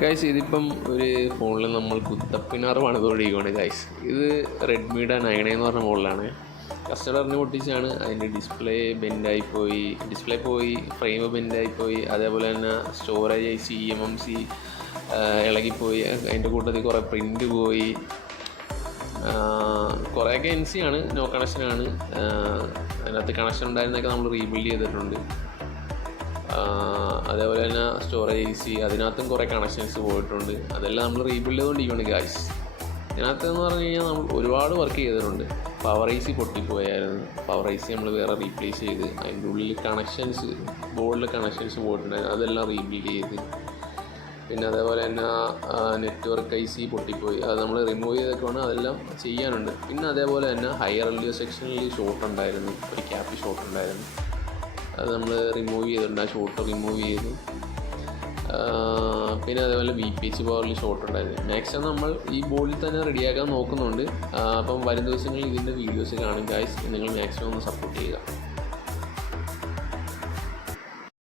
Guys ഇതിപ്പം ഒരു ഫോണിൽ നമ്മൾ കുത്തപ്പിനാറ് പണിതുകൊണ്ടിരിക്കുകയാണ് ഗൈസ്. ഇത് റെഡ്മിയുടെ 9 എന്ന് പറഞ്ഞ മോഡലാണ്. കസ്റ്റമറിന് പൊട്ടിച്ചാണ്. അതിൻ്റെ ഡിസ്പ്ലേ പോയി, ഫ്രെയിം ബെൻഡായിപ്പോയി, അതേപോലെ തന്നെ സ്റ്റോറേജ് eMMC ഇളകിപ്പോയി. അതിൻ്റെ കൂട്ടത്തിൽ കുറേ പ്രിൻ്റ് പോയി, കുറേയൊക്കെ NC ആണ്, നോ കണക്ഷനാണ്. അതിനകത്ത് കണക്ഷൻ ഉണ്ടായിരുന്നതൊക്കെ നമ്മൾ റീബിൽഡ് ചെയ്തിട്ടുണ്ട്. അതേപോലെ തന്നെ സ്റ്റോറേജ് അതിനകത്തും കുറേ കണക്ഷൻസ് പോയിട്ടുണ്ട്. അതെല്ലാം നമ്മൾ റീബിൽഡ് ചെയ്തുകൊണ്ടിരിക്കുകയാണ് ഗായ്സ്. ഇതിനകത്തെന്ന് പറഞ്ഞു കഴിഞ്ഞാൽ നമ്മൾ ഒരുപാട് വർക്ക് ചെയ്തിട്ടുണ്ട്. Power IC പൊട്ടിപ്പോയായിരുന്നു. പവർ IC നമ്മൾ വേറെ റീപ്ലേസ് ചെയ്ത്, അതിൻ്റെ ഉള്ളിൽ കണക്ഷൻസ്, ബോർഡിൽ കണക്ഷൻസ് പോയിട്ടുണ്ടായിരുന്നു, അതെല്ലാം റീബിൽഡ് ചെയ്ത്. പിന്നെ അതേപോലെ തന്നെ നെറ്റ്വർക്ക് IC പൊട്ടിപ്പോയി, അത് നമ്മൾ റിമൂവ് ചെയ്തൊക്കെയാണ്, അതെല്ലാം ചെയ്യാനുണ്ട്. പിന്നെ അതേപോലെ തന്നെ ഹയർ LDO സെക്ഷനിൽ ഷോർട്ട് ഉണ്ടായിരുന്നു, ഒരു ക്യാപ്പ് ഷോർട്ട് ഉണ്ടായിരുന്നു, അത് നമ്മൾ റിമൂവ് ചെയ്തിട്ടുണ്ട്. ആ ഷോർട്ട് റിമൂവ് ചെയ്തു. പിന്നെ അതേപോലെ VPH പവറിൽ ഷോർട്ട് ഉണ്ടായിരുന്നു. മാക്സിമം നമ്മൾ ഈ ബോർഡിൽ തന്നെ റെഡിയാക്കാൻ നോക്കുന്നുണ്ട്. അപ്പം വരും ദിവസങ്ങളിൽ ഇതിൻ്റെ വീഡിയോസ് കാണും ഗായ്സ്. നിങ്ങൾ മാക്സിമം ഒന്ന് സപ്പോർട്ട് ചെയ്യുക.